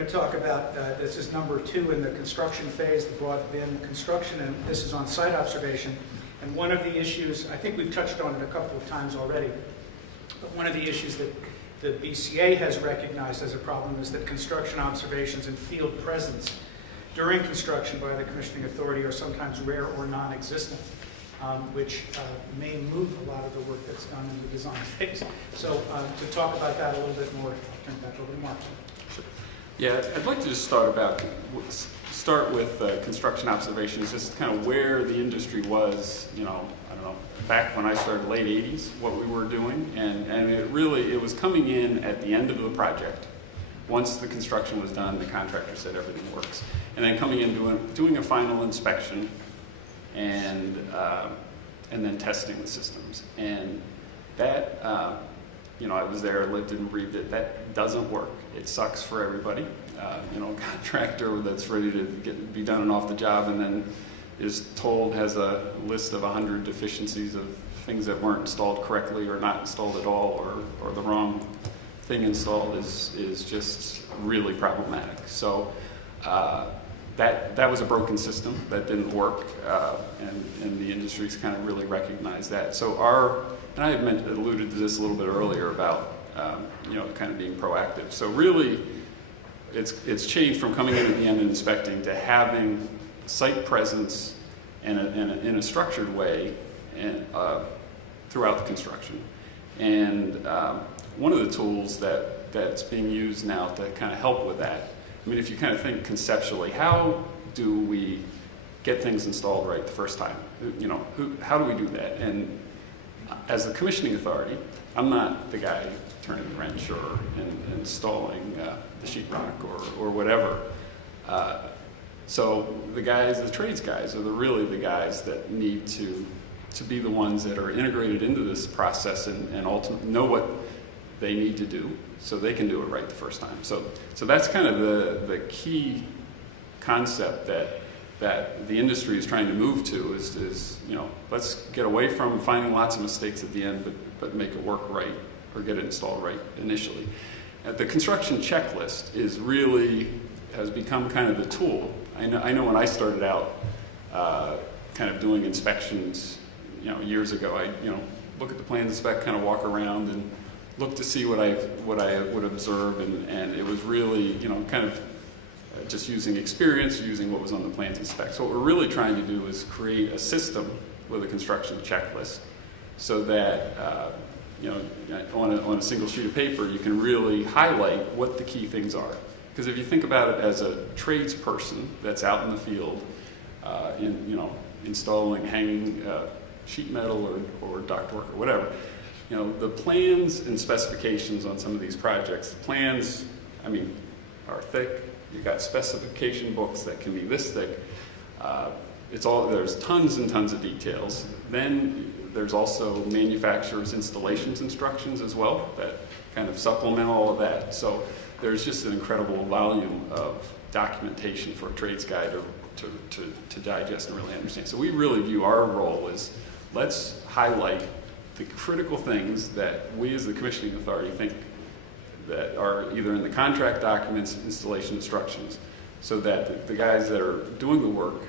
going to talk about, this is number 2 in the construction phase, the broad bin construction, and this is on site observation. And one of the issues, I think we've touched on it a couple of times already, but one of the issues that the BCA has recognized as a problem is that construction observations and field presence during construction by the commissioning authority are sometimes rare or non-existent, which may move a lot of the work that's done in the design phase. So to talk about that a little bit more, I'll turn it back over to Mark. Sure. Yeah, I'd like to just start with construction observations, just kind of where the industry was, I don't know, back when I started, late 80s, what we were doing, and it was coming in at the end of the project. Once the construction was done, the contractor said everything works, and then coming in doing a final inspection, and then testing the systems, and that I was there, lived it and breathed it. That doesn't work. It sucks for everybody. A contractor that's ready to be done and off the job, and then is told, has a list of 100 deficiencies of things that weren't installed correctly or not installed at all, or the wrong thing installed, is just really problematic. So that was a broken system that didn't work, and the industry's kind of really recognized that. So and I had alluded to this a little bit earlier about kind of being proactive. So really, it's changed from coming in at the end and inspecting to having site presence in a structured way throughout the construction. And one of the tools that's being used now to kind of help with that, I mean, if you kind of think conceptually, how do we get things installed right the first time? How do we do that? And as the commissioning authority, I'm not the guy turning the wrench or installing the sheetrock or whatever. So the trades guys are really the guys that need to be the ones that are integrated into this process and ultimately know what they need to do so they can do it right the first time. So that's kind of the key concept that the industry is trying to move to is let's get away from finding lots of mistakes at the end, but make it work right or get it installed right initially. The construction checklist has become kind of the tool. I know when I started out kind of doing inspections, years ago, I look at the plans, inspect, kind of walk around and look to see what I would observe, and it was really kind of just using experience, using what was on the plans and specs. So what we're really trying to do is create a system with a construction checklist so that on a single sheet of paper you can really highlight what the key things are. Because if you think about it as a tradesperson that's out in the field, installing, hanging sheet metal or ductwork or whatever, the plans and specifications on some of these projects, the plans, are thick. You've got specification books that can be this thick. There's tons and tons of details. Then there's also manufacturer's installations instructions as well that kind of supplement all of that. So there's just an incredible volume of documentation for a trades guy to digest and really understand. So we really view our role as let's highlight the critical things that we as the commissioning authority think that are either in the contract documents, installation instructions, so that the guys that are doing the work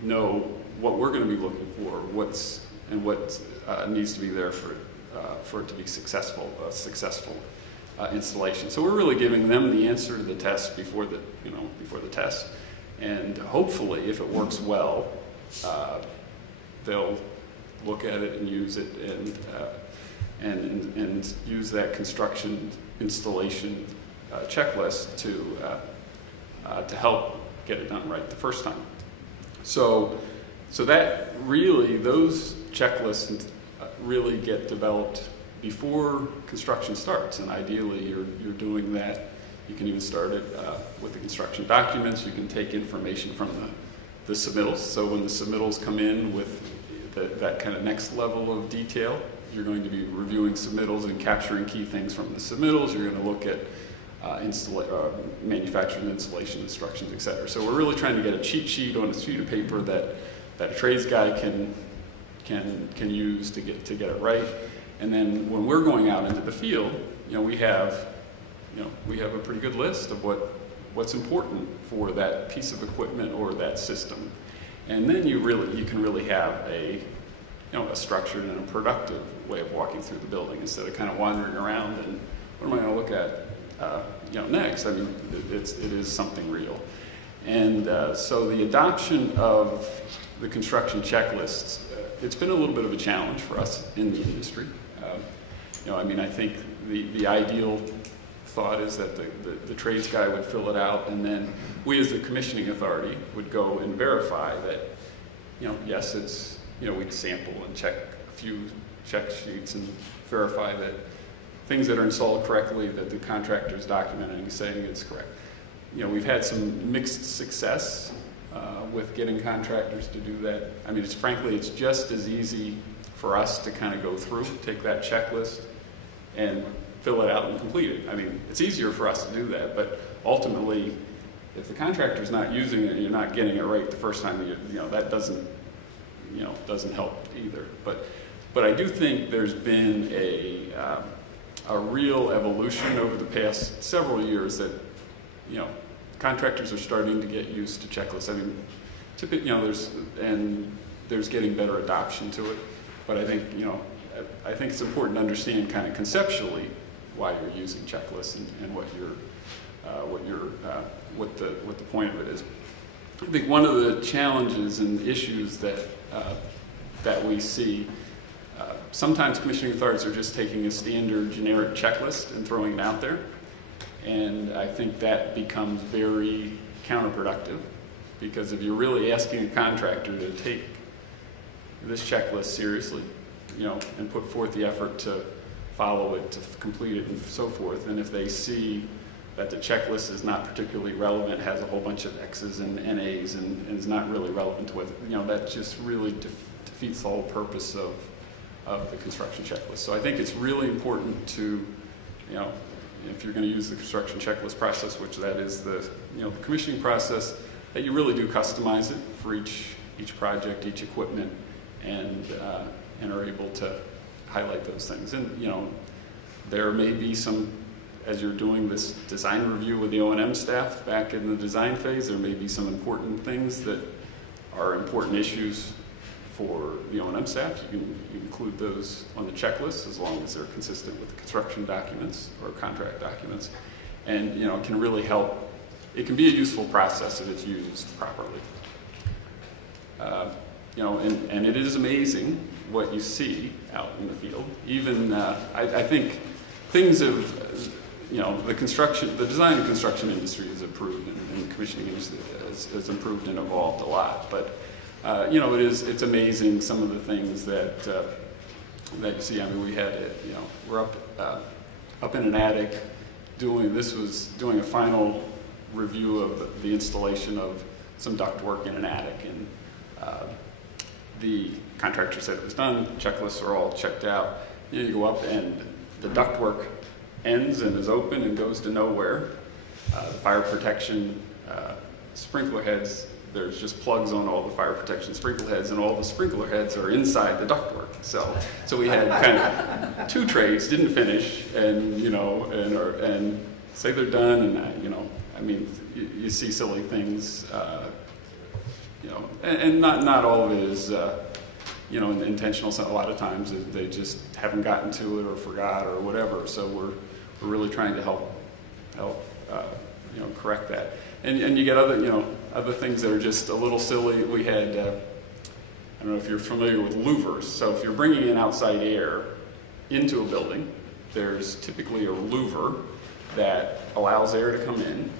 know what we're going to be looking for, what needs to be there for it to be successful installation. So we're really giving them the answer to the test before the test, and hopefully, if it works well, they'll look at it and use it and use that construction installation checklist to help get it done right the first time. So that really, those checklists really get developed before construction starts, and ideally you're doing that. You can even start it with the construction documents. You can take information from the submittals. So when the submittals come in with that kind of next level of detail, you're going to be reviewing submittals and capturing key things from the submittals. You're going to look at manufacturing installation instructions, etc. So we're really trying to get a cheat sheet on a sheet of paper that a trades guy can use to get it right. And then when we're going out into the field, we have a pretty good list of what what's important for that piece of equipment or that system. And then you can really have a structured and a productive way of walking through the building instead of kind of wandering around and what am I going to look at next? I mean, it is something real. And so the adoption of the construction checklists, it's been a little bit of a challenge for us in the industry. I mean, I think the ideal thought is that the trades guy would fill it out, and then we as the commissioning authority would go and verify that, yes, it's, we'd sample and check a few check sheets and verify that things that are installed correctly, that the contractor's documenting, saying it's correct. We've had some mixed success with getting contractors to do that. I mean, frankly, it's just as easy for us to kind of go through, take that checklist, and fill it out and complete it. I mean, it's easier for us to do that, but ultimately, if the contractor's not using it and you're not getting it right the first time, that doesn't help either. But I do think there's been a real evolution over the past several years that, contractors are starting to get used to checklists. I mean, typically, there's getting better adoption to it. But I think, I think it's important to understand kind of conceptually why you're using checklists and what the point of it is. I think one of the challenges and issues that we see, sometimes commissioning authorities are just taking a standard generic checklist and throwing it out there. And I think that becomes very counterproductive, because if you're really asking a contractor to take this checklist seriously, and put forth the effort to follow it, to complete it, and so forth, and if they see that the checklist is not particularly relevant, has a whole bunch of X's and NA's, and is not really relevant to what, that just really defeats the whole purpose of the construction checklist. So I think it's really important to, if you're going to use the construction checklist process, which that is the commissioning process, that you really do customize it for each project, each equipment, and are able to highlight those things. And there may be some, as you're doing this design review with the O&M staff back in the design phase, there may be some important things that are important issues for the O&M staff. You can include those on the checklist as long as they're consistent with the construction documents or contract documents. And it can really help. It can be a useful process if it's used properly. And it is amazing what you see out in the field. Even I think things have, the design and construction industry has improved, and the commissioning industry has improved and evolved a lot. But it's amazing some of the things that you see. I mean, we had we're up in an attic doing a final review of the installation of some ductwork in an attic, and the contractor said it was done, checklists are all checked out. You go up and the ductwork ends and is open and goes to nowhere. The fire protection sprinkler heads, there's just plugs on all the fire protection sprinkler heads, and all the sprinkler heads are inside the ductwork. So we had kind of two trades, didn't finish, and and say they're done, and I mean, you see silly things. And not all of it is, intentional. So a lot of times they just haven't gotten to it or forgot or whatever. So we're really trying to help correct that. And you get other things that are just a little silly. We had, I don't know if you're familiar with louvers. So if you're bringing in outside air into a building, there's typically a louver that allows air to come in,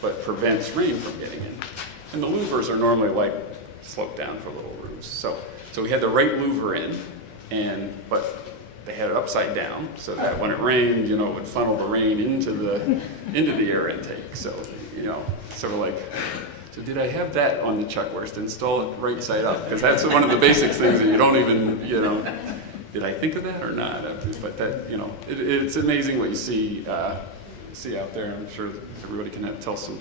but prevents rain from getting in. And the louvers are normally sloped down for little roofs. So we had the right louver in, but they had it upside down so that when it rained, it would funnel the rain into the air intake. So sort of so did I have that on the checklist? Install it right side up, because that's one of the basic things that you don't even did I think of that or not? But that it's amazing what you see out there. I'm sure everybody can tell some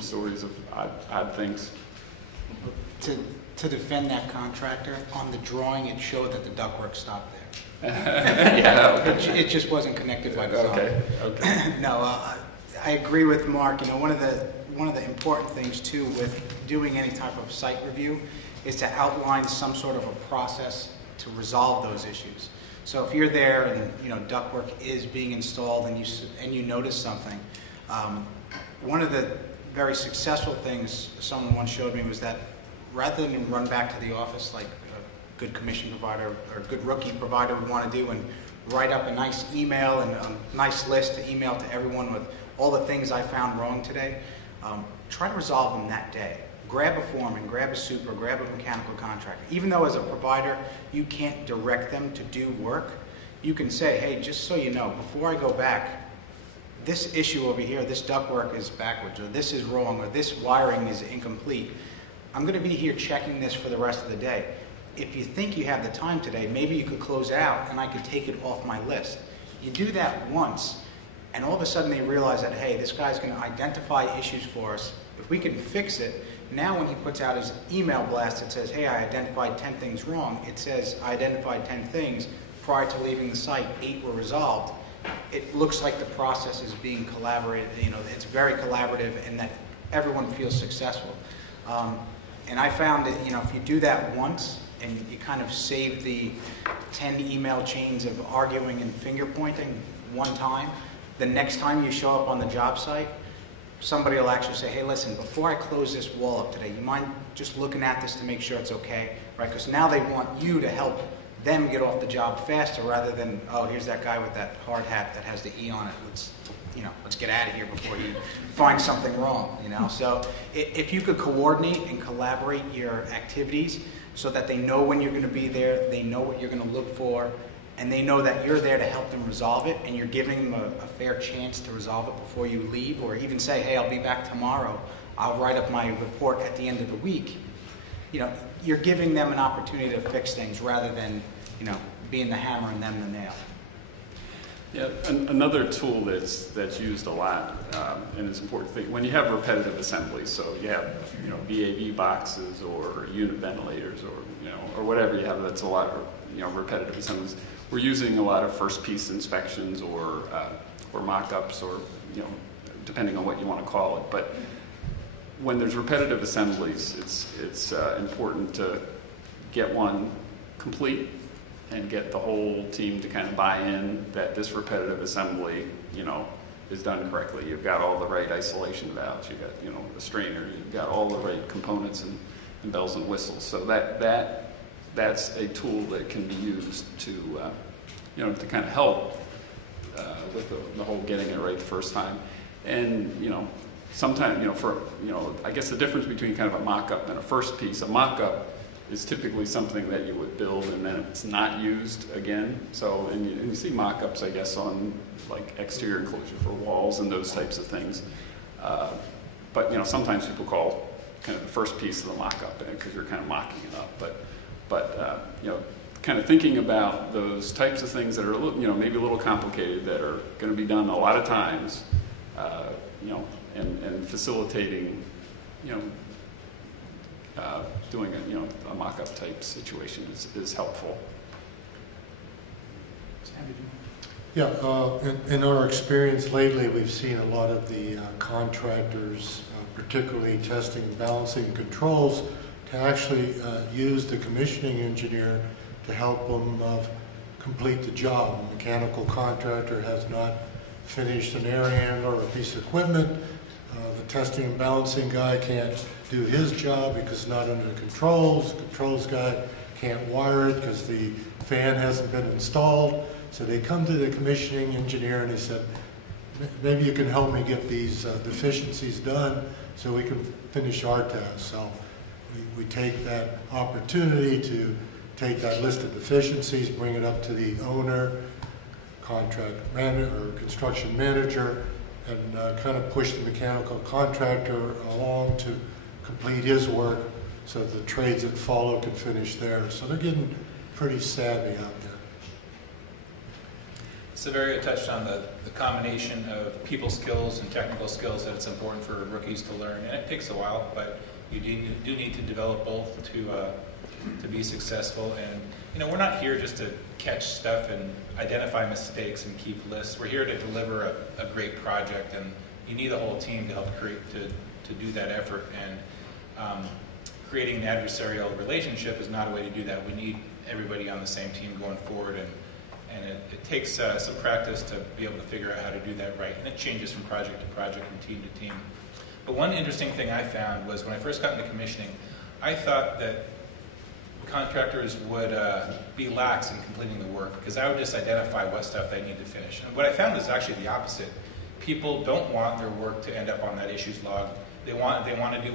stories of odd things. To defend that contractor, on the drawing it showed that the ductwork stopped there. Yeah, okay. It just wasn't connected by design. Okay. No, I agree with Mark. You know, one of the important things too with doing any type of site review is to outline some sort of a process to resolve those issues. So if you're there and, you know, ductwork is being installed and you notice something, one of the very successful things someone once showed me was that rather than run back to the office like a good commission provider or a good rookie provider would want to do and write up a nice email and a nice list to email to everyone with all the things I found wrong today, try to resolve them that day. Grab a foreman, grab a super, grab a mechanical contractor. Even though as a provider you can't direct them to do work, you can say, hey, just so you know, before I go back, this issue over here, this ductwork is backwards, or this is wrong, or this wiring is incomplete. I'm going to be here checking this for the rest of the day. If you think you have the time today, maybe you could close out and I could take it off my list. You do that once, and all of a sudden they realize that, hey, this guy's going to identify issues for us. If we can fix it, now when he puts out his email blast that says, hey, I identified 10 things wrong, it says, I identified 10 things. Prior to leaving the site, 8 were resolved. It looks like the process is being collaborated, you know, it's very collaborative and that everyone feels successful. And I found that, you know, if you do that once and you kind of save the 10 email chains of arguing and finger pointing one time, the next time you show up on the job site, somebody will actually say, hey, listen, before I close this wall up today, you mind just looking at this to make sure it's okay, right? Because now they want you to help them get off the job faster rather than, oh, here's that guy with that hard hat that has the E on it. Let's get out of here before you find something wrong, you know? So if you could coordinate and collaborate your activities so that they know when you're going to be there, they know what you're going to look for, and they know that you're there to help them resolve it, and you're giving them a fair chance to resolve it before you leave, or even say, hey, I'll be back tomorrow. I'll write up my report at the end of the week. You know, you're giving them an opportunity to fix things rather than, you know, being the hammer and them the nail. Yeah, another tool that's used a lot and is important thing when you have repetitive assemblies. So you have, you know, VAV boxes or unit ventilators or, you know, or whatever you have that's a lot of, you know, repetitive assemblies. We're using a lot of first piece inspections or mock-ups or, you know, depending on what you want to call it. But when there's repetitive assemblies, it's important to get one complete and get the whole team to kind of buy in that this repetitive assembly, you know, is done correctly. You've got all the right isolation valves, you've got, you know, the strainer, you've got all the right components and bells and whistles. So that's a tool that can be used to, you know, to kind of help with the whole getting it right the first time. And, you know, sometimes, you know, I guess the difference between kind of a mock-up and a first piece, a mock-up is typically something that you would build and then it's not used again. So, and you see mock-ups, I guess, on like exterior enclosure for walls and those types of things. But, you know, sometimes people call kind of the first piece of the mock-up because you're kind of mocking it up. But you know, kind of thinking about those types of things that are, you know, maybe a little complicated that are going to be done a lot of times, you know, and facilitating, you know, doing a, you know, a mock-up type situation is helpful. Yeah, in our experience lately, we've seen a lot of the contractors, particularly testing and balancing controls, to actually use the commissioning engineer to help them complete the job. A mechanical contractor has not finished an air handler or a piece of equipment. The testing and balancing guy can't do his job because it's not under the controls. The controls guy can't wire it because the fan hasn't been installed. So they come to the commissioning engineer and they said, maybe you can help me get these deficiencies done so we can finish our task. So we take that opportunity to take that list of deficiencies, bring it up to the owner, contract manager, or construction manager, and kind of push the mechanical contractor along to complete his work so that the trades that follow can finish theirs. So they're getting pretty savvy out there. Severio touched on the combination of people skills and technical skills that it's important for rookies to learn, and it takes a while, but you do need to develop both to be successful. And, you know, we're not here just to catch stuff and identify mistakes and keep lists. We're here to deliver a great project, and you need a whole team to help create, to do that effort. And creating an adversarial relationship is not a way to do that. We need everybody on the same team going forward, and it takes some practice to be able to figure out how to do that right. And it changes from project to project and team to team. But one interesting thing I found was when I first got into commissioning, I thought that contractors would be lax in completing the work because I would just identify what stuff they need to finish. And what I found is actually the opposite. People don't want their work to end up on that issues log. They want to do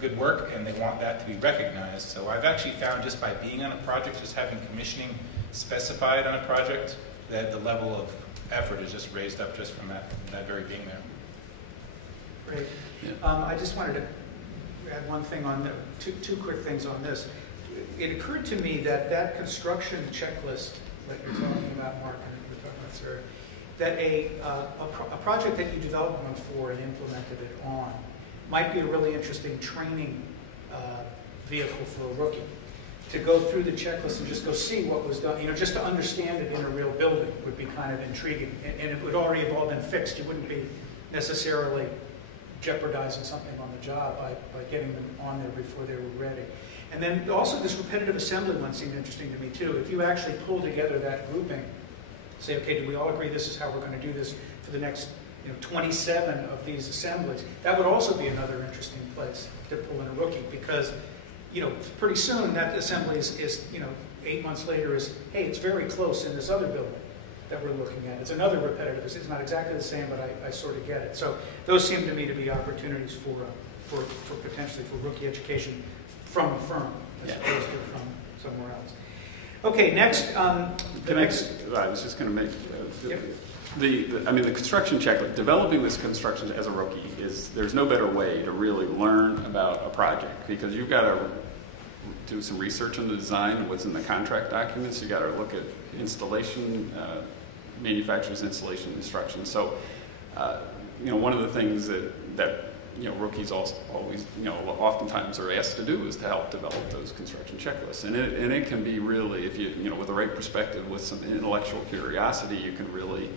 good work, and they want that to be recognized. So I've actually found just by being on a project, just having commissioning specified on a project, that the level of effort is just raised up just from that very being there. Great. Yeah. I just wanted to add one thing on two quick things on this. It occurred to me that construction checklist that you're talking about, Mark, and we're talking about Sarah, that a project that you developed one for and implemented it on might be a really interesting training vehicle for a rookie. To go through the checklist and just go see what was done, just to understand it in a real building would be kind of intriguing. And it would already have all been fixed. You wouldn't be necessarily jeopardizing something on the job by getting them on there before they were ready. And then also this repetitive assembly one seemed interesting to me too. If you actually pull together that grouping, say, okay, do we all agree this is how we're going to do this for the next 27 of these assemblies, that would also be another interesting place to pull in a rookie, because pretty soon that assembly is 8 months later is, hey, it's very close in this other building that we're looking at. It's another repetitive. It's not exactly the same, but I sort of get it. So those seem to me to be opportunities for potentially for rookie education from a firm as opposed to from somewhere else. Okay, next. I was just going to make the construction checklist. Developing this construction as a rookie there's no better way to really learn about a project, because you've got to do some research on the design, what's in the contract documents. You got to look at installation, manufacturer's installation instructions. So, one of the things that rookies always, oftentimes are asked to do is to help develop those construction checklists. And it can be really, if you, with the right perspective, with some intellectual curiosity, you can really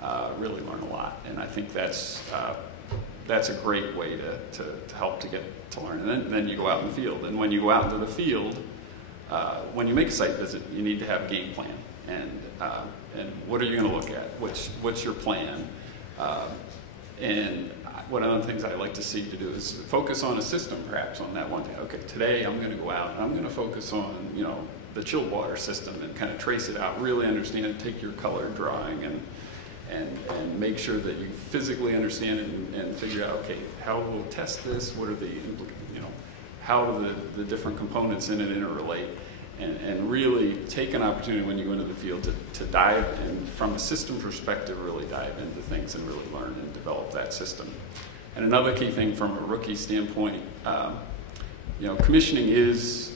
learn a lot. And I think that's a great way to help to get to learn. And then you go out in the field. And when you go out into the field, when you make a site visit, you need to have a game plan. And what are you going to look at? What's your plan? And one of the things I like to see to do is focus on a system, perhaps, on that one day. Okay, today I'm going to go out and I'm going to focus on, the chilled water system and kind of trace it out, really understand it, take your color drawing and make sure that you physically understand it and figure out, okay, how we'll test this, what are the, how do the different components in it interrelate, and really take an opportunity when you go into the field to dive and, from a system perspective, really dive into things and really learn and develop that system. And another key thing from a rookie standpoint, commissioning is,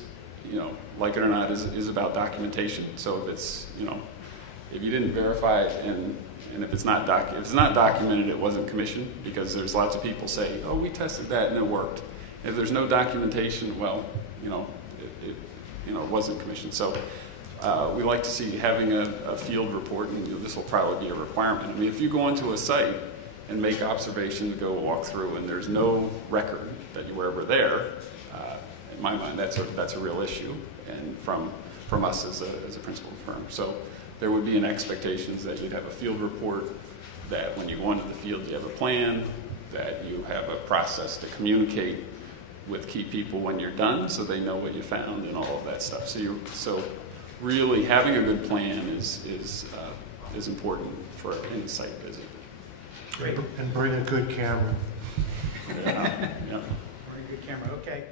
like it or not, is about documentation. So if it's, if you didn't verify it and if it's not documented, it wasn't commissioned, because there's lots of people say, oh, we tested that and it worked. If there's no documentation, well, it wasn't commissioned. So we like to see having a field report, and this will probably be a requirement. I mean, if you go onto a site and make observations, go walk through, and there's no record that you were ever there, in my mind, that's a real issue, and from us as a principal firm. So there would be an expectation that you'd have a field report, that when you go into the field, you have a plan, that you have a process to communicate with key people when you're done, so they know what you found and all of that stuff. So really having a good plan is important for any site visit. Great. And bring a good camera. Yeah. Bring a good camera. Okay.